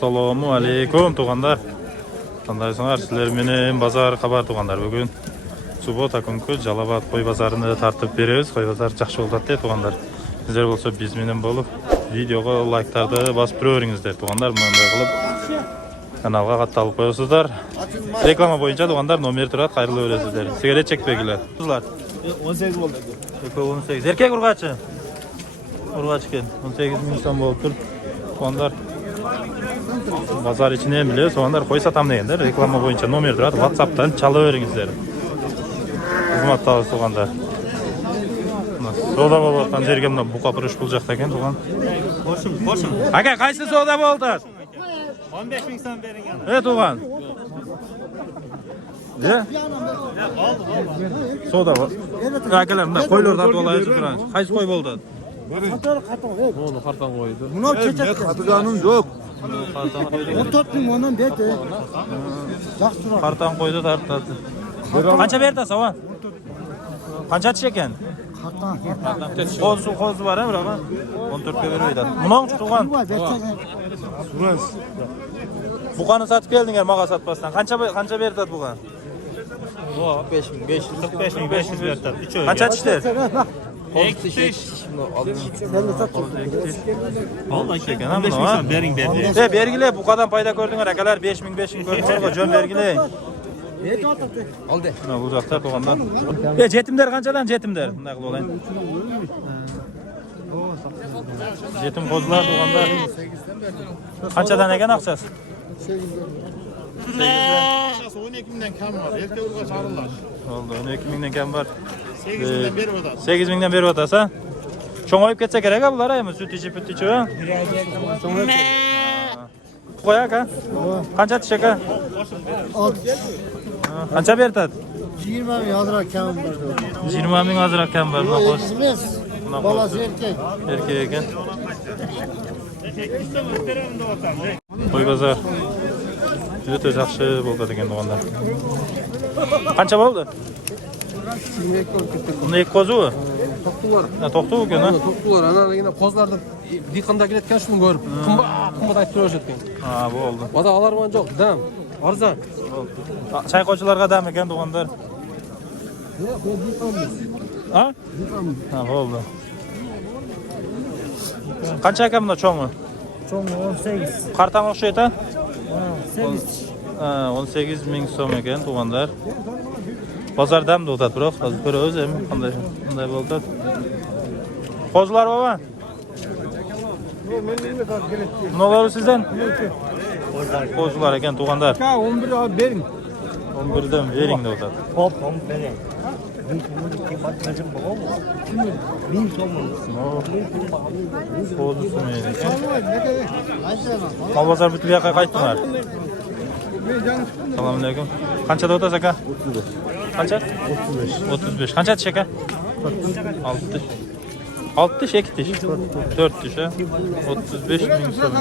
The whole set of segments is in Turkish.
Assalomu alaykum tuğanlar. Qandaysыңар? Sizlar менен базар кабар туғандар. Бүгүн суббота күнкү Жалабат кой базарыны тартып беребиз. Кой базар жакшы болуп атты туғандар. Сиздер болсо биз менен болуп видеого лайктарды басып бериңиздер туғандар. Мындай кылып каналга катталып коесуздар. Реклама боюнча туғандар номер турат, кайрылып бересиздер. Сигарет чекпегилер. Кызлар 18 болду. 18. Эркек ургачы. Ургач экен. 18 миң сом болуп тур. Туғандар базар içine bile soğanlar koy satam degендер. Reklama boyunca номер турат. WhatsApp'tan çalып бериңиздер. Кызматтагы соğanдар. Сода болуп аткан жерге мына бука буруш бул жакта экен туган. Кошум. Ака, кайсы сода болду? 15 миң сом бериңер. Туган. Сода бар. Акалар мына койлорду артып алайын туран. Кайсы кой болду? Onu kartan koydu. Buna keçek katıganın yok. 14 ming ondan berdi. Kartan koydu tartadi. Qancha berdi soğan? Qancha tish ekan? Qo'zi var ha bunaqa. 14 ga bermaydi. Munoq tuğan. Buqani satib keldinglar, maga satmasdan. Qancha berdi buqa? O 45.500 berdi. 3 oy. Qancha tishdir? Ektiş. Vallahi ekan ha 15 buni. ming so'm bering berdi. Bergile buqadan payda ko'rdinglar akalar, 5000 ko'rdinglar, jo'n bergile. Aldı. Mana bu yoqda to'g'anda. Jetimlar qanchadan jetimlar? Bunday qilib olayın. Jetim qo'zlar to'g'anda. Qanchadan ekan aqchasi? 12 mingdan kam var. Erkek urga çağırırlar. Oldu, 12 mingdan kam var. 8 mingdan berip o'tasiz. 8 mingdan berip o'tasiz. Cho'ng'oyib ketsa kerak a bular, aymi? Sut ichib, put ichib. Qo'y aka. Qancha tish aka? 6. Qancha beradi? 20 ming azra kam var. 20 ming ozroq kam bor. Buna qo'sh. Emas. Balası erkek. Erkek ekan. Qo'y bozor. Juda yaxshi bo'ldi degan to'g'anda. Qancha bo'ldi? Bunda ikki qo'zuvi? Toqtular. Ha, to'qtuv ekan, ha? Toqtular. Ana yine kozlarda diqanda keletken şunu görüp qımbat aytib turishgan. Ha, bo'ldi. Bada alarman yo'q, dam. Arzon. Chayqovchilarga dam ekan to'g'anlar. Ha? Ha, bo'ldi. Qancha ekan bunda cho'ng'i? Çoğun 18. Qartang o'xshaydi, ha? 18. Ha, 18 ming so'm ekan to'g'anlar. Bozordam da o'tadi, biroq hozir ko'ramiz ham qanday bo'ldi. Qo'zlar baba? Nolar sizdan? Qo'zlar ekan to'g'anlar. 11 abi verin. 11dan bering da o'tadi. Hop verin. Bin so'm. Qo'zi sumaydi ekan. Bozor bitib yoqqa qaytdilar. Assalomu alaykum. Qanchada o'tasiz aka? 35. Qancha? 35. 35. Qancha tish aka? 6 tish. 6 tish, 2 tish. 4 tish, ha? 35 ming so'm.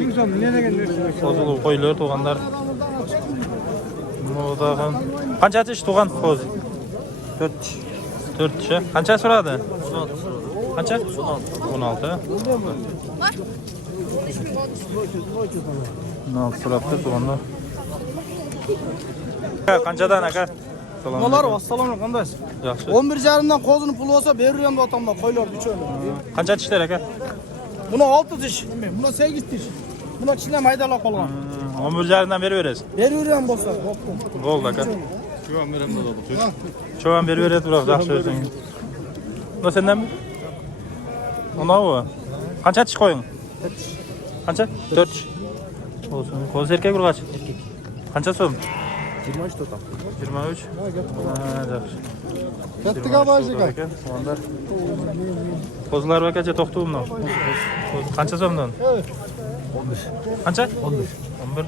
Ming so'm ne degan dersin? Qo'zlar, qo'ylar, to'g'anlar. Mo'dag'an. Qancha tish to'g'an qo'z? 4 tish. 4 tish, ha? Qancha so'radi? 16. Qancha? 16. 16 so'rabdi to'g'anlar. Qanchadan aka? Dolar assalomu qandaş? Yaxshi. 11 jarımdan kozunu pul olsa veririm de otamda koylar üçöyle. Qancha tishlar aka? Buna 6 diş. Buna 8 diş. Buna içinden maydalak olgan. 11 jarımdan berib berasiz. Veririm bolsa. Bo'ldi aka. Çoğun berem de oldu. Çoğan berib beradi, biroq yaxshi o'zing. Buna sendanmi? Unavi. Qancha tish qo'ying? 4 tish. Qancha? 4 tish. Olsun. Qo'z erkek urg'ach. Erkek. Qancha so'm? 23 totam. 23. Ha, yaxshi. Kettiga başlayalım. So'nlar. Qo'zlar akacha to'xtov buni. Qancha so'mdan? 11. Qancha? 11. 11.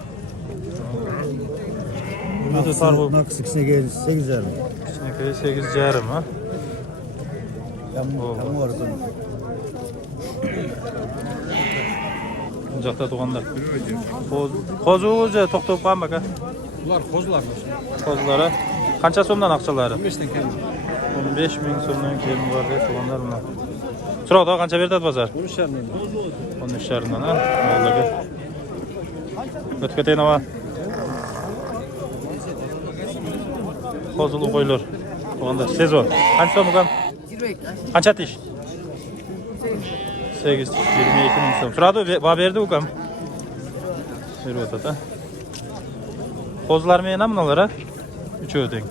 Burada sar bu. Maksimine gelir 8 jarım. Kichkinakay 8 jarım, ha? Tam orada. Bu yoqda to'g'anlar. Qo'zi o'zi to'xtab qolgan aka. Bular kozlar. Qo'zlari. Qancha so'mdan aqchalari? 15 dan kam. 15 ming so'mdan kemi bor deb to'g'anlar buni. Chiroqda qancha beradi bozor? 13 dan. 13 dan, ha? Bo'ldi aka. Ötüp keteyin ama. Kozulu koyulur. Onda sezon. Kaç so'm ukam? 22. Qancha tish? 8 tish 22 ming so'm. So'radi, va berdi ukam. Berib o'tadi. Qo'zlar meni bunalar, ha? Uchovi teng.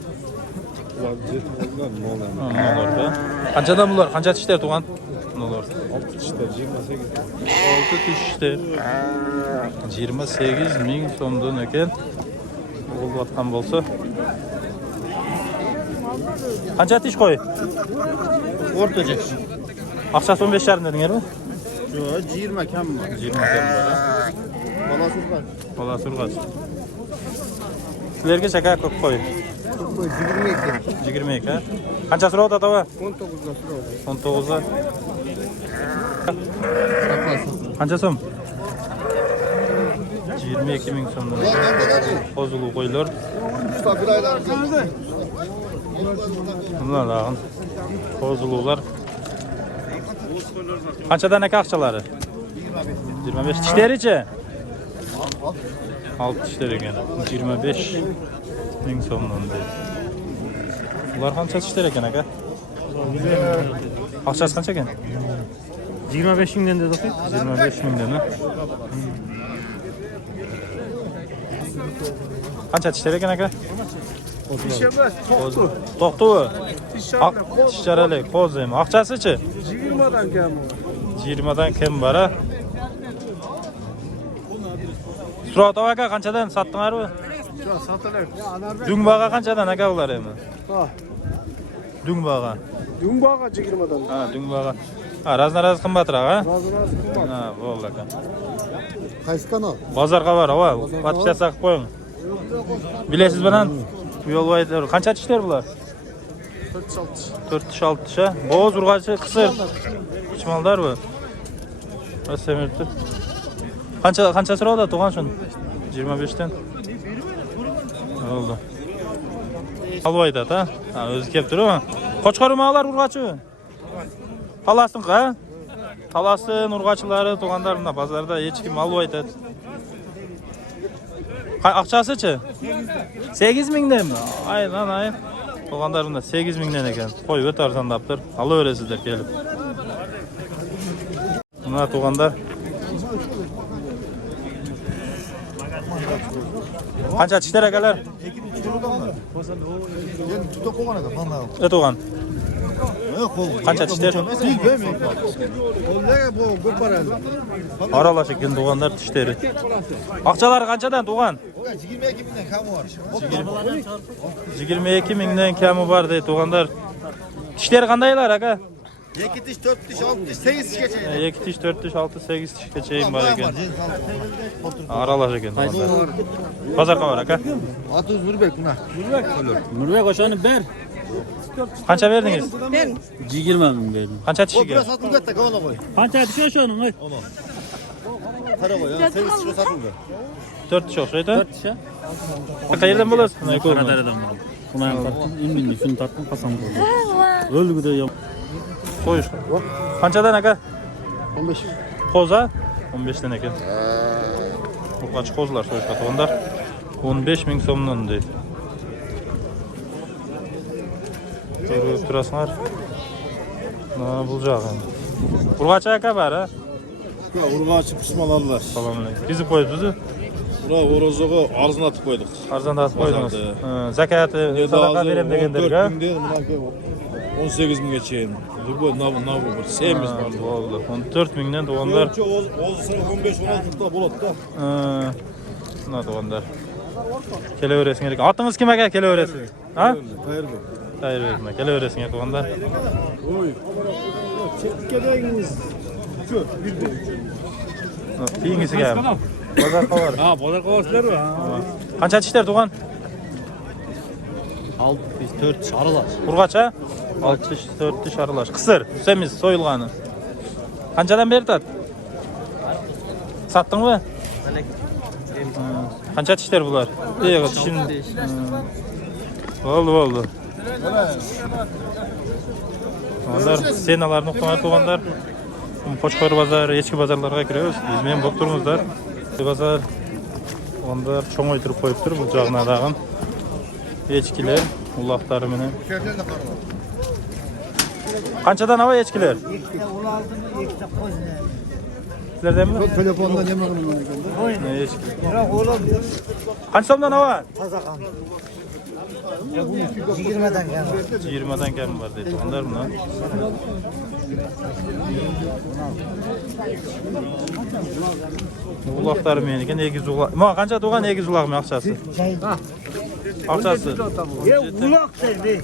Bunalar. Qanchadan bular? Qancha tishlar tug'an? Bunalar. 6 tishlar 28. 6 tishlar. 28 ming so'mdan ekan. Bo'layotgan bo'lsa. Qancha tish qo'y? O'rtacha. Aqchasi 15,5 dedinglar-ku? Yo'q, 20 kam bor. 20 kam bor. Bolasi urgan. Bolasi urg'ach. Sizlarga chaka ko'p qo'y. 22. 22 ha? Qancha so'radi atava? 19 ga so'radi. 19 ga. Qancha so'm? 22 ming so'mdan. Qo'zulu qo'ylar. Bunlar lag'in. Qo'zulular. Qanchadan aka aqchalari? 25 tishlarichi? 6 tishlar ekan. 25 ming so'mdan deydi. Ular qancha tishlar ekan aka? Aqchasi qancha ekan? 25 mingdan dedi. 25 mingdan. Qancha tishlar ekan aka? To'qtuvi. Tisharali qo'z ham. Aqchasichi? 20dan kam. 20dan kim bor a? Surat aka qanchadan satdinglar-ku? Yo'q, sotilar. Dungbaga qanchadan aka ular ham? Ha. Dungbaga. Dumbaga 20dan. Ha, dungbaga. Ha, razna-raz qimmatroq, ha? Razraz qimmat. Ha, bo'ldi aka. Qaysi kanal? Bozorga bor, va, podpis qilib qo'ying. Bilasiz bilan yo'lbaylar. Qancha tishlar bular? 4-6 tish. Bo'z urg'achi qisir. Kichmallar bu. Asemirti. Qancha so'radi tug'an shuni? 25 dan. Oldu. Albaydat ha? Ha, o'zi kelib turibmi? Qo'chqormalar urg'achi. Talasın ha? Talasın urg'achilari tug'anlarida bozorda hech kim albaydat. Aqchasichi? 8 mingdanmi? Aynan. Tug'anlarida 8 mingdan ekan. Qo'y o'ta arzonlabdir. Olaverasizlar kelib. Mana tug'anlar. Qancha tishlar akalar? Tug'an. Qancha tishlar? Aralash ekan tug'anlar tishlari. Aqchalari qanchadan tug'an? 22 mingdan kami bor. 22 mingdan kami bor deydi tug'anlar. Tishlari qandaylar aka? 2 tish, 4 tish, 6 tish, 8 tishgacha. 2 tish, 4 tish, 6, 8 tishgacha bor ekan. Aralash ekan tug'anlar. Bozorga bor aka. Atuz Nurbek buna. Nurbek oşanı ber. Qancha berdingiz? Ben 20 ming berdim. Qancha O tishiga? biraz satıldı da kavana koy. Qancha tish oşanın ay? Para koy ya. 8 tish satıldı. 4 tish o'xshaydi. 4 tish. Qayerdan bo'lasiz? Qaradaridan bolam. Buni tartdim, endi shuni tartdim, qasam qildim. O'lgida yom. Qo'yish. Qanchadan aka? 15. Qo'za 15 dan ekan. Urg'achi qo'zlar so'yishga tug'anlar 15 ming so'mdan deydi. Ko'rib turasizlar. Mana bu jog'i. Urg'achi aka bor a? Urg'achi pishmalarlar. Assalomu alaykum. Bizib qo'yibsiz-ku? Bura o'rozoga arzonatib qo'ydik. Arzonlatib qo'ydingiz. Zakati sadaqa berem deganlarga. 14 mingdan bunaqi 18 mingga cheyin. Bu nav bir semiz bor. Bo'ldi. 14 mingdan tug'anlar. O'zi 15-16 ta bo'ladi-da. Mana tug'anlar. Kelaverasizlar. Otingiz kim aka? Kelaverasiz. Ha? Qayerda? Tayyorlayman. Kelaverasizlar tug'anlar. Oy. Chekkadaginiz. Ko'p, bildim. Tiyingisiga ham. Bozorga bor. Ha, bozor qo'yasizlar-ku. Qancha tishlar tug'an? 6 tish, 4 tish aralash. Urg'acha 6 tish, 4 tish aralash. Qisir, semiz, so'yilgani. Qanchadan berdi? Satdingmi? Qancha tishlar bular? Yo'q, tishim. Bo'ldi. Hozir senalarni o'qitmay tug'anlar. Qo'chqor bozor, echki bozorlarga kiramiz. Biz men bo'lib turmizlar. Bozor Tuğanlar çoğun oyturup koyuptur. Bu cağına dağın eçkiler, ulaqları menen. Qanchadan hava eçkiler? Sizlerden mi? Telefonda ne var? Ne eçki? Bırak oğlum. Qancha so'mdan hava? Tazakan. 20'den geldi. 20'dan kam var deydi. Tuğanlar bundan. Ulaqları meniken egiz ulaq. Ma qancha tuğan egiz ulaq mı akçası? Akçası. Ya ulak dedi.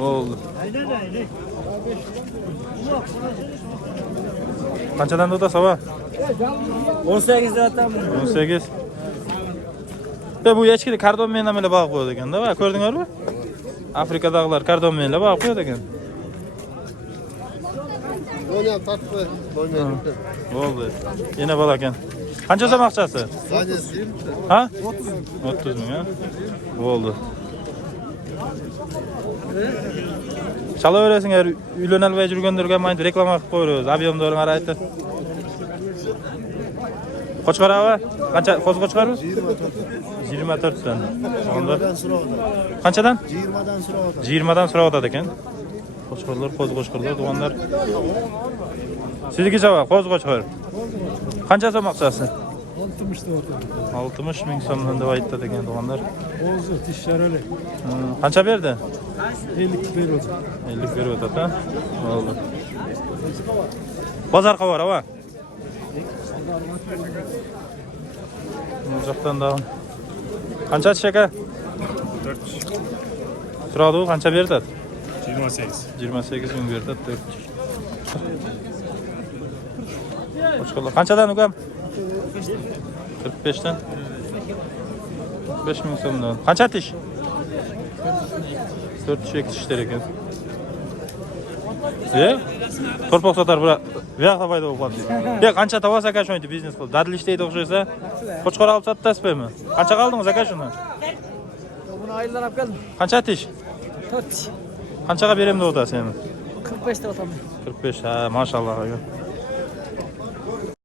Oldu. Aynen öyle. Qanchadan tuta sava? 18 zaten. 18. Bu echkili kardon bilan ham bog'ib qo'yadi ekanda, va ko'rdinglarmi? Afrikadagilar kardon bilan bog'ib qo'yadi ekan. O'ynab tatlı. Bo'ldi. Yana bola ekan. Qancha so'm aqchasi? Tanesi. Ha? 30 ming, ha? Bo'ldi. Çalaverasing, eğer uylanalmay yurganlarga mayli reklama qilib qo'yamiz. Ob'yomlarini qaraydi. Qo'chqar ava? Qancha qo'z qo'chqarmi? 24 dan. Onda qanchadan? 20'den sıra oldu. 20 dan so'rayotadi ekan. Qo'chqarlar, qo'z qo'chqarlar, tuğanlar. Sizniki javob, qo'z qo'chqar. Qancha so'm aqchasi? 60 ming so'mdan deb aytdi ekan tuğanlar. Oğuz'u dişlereli. Qancha berdi? 50 veriyor. 50 berib o'tadi, ha? Bo'ldi. Bozor qavar, ava. Bu yoqdan da qancha cheka? 4. So'radi, qancha berdi? 28. 28 ming berdi, 4. Qo'chqarlar qanchadan ukam? 45 dan. 5 ming so'mdan. Qancha tish? 4 chek tishlar ekan. Torpoq sotar bu yoqda foyda bo'lib qoldi. Qancha tavas aka shunday biznes qilib. Dadil ishlaydi o'xshaysa, qo'chqor olib sottasizmi? Qancha qaldingiz aka shuni? Bunu aylar olib keldim. Qancha tish? 4. Qanchaga berem deb o'tasiz endi? 45 de otaman. 45, ha, maşallah aka.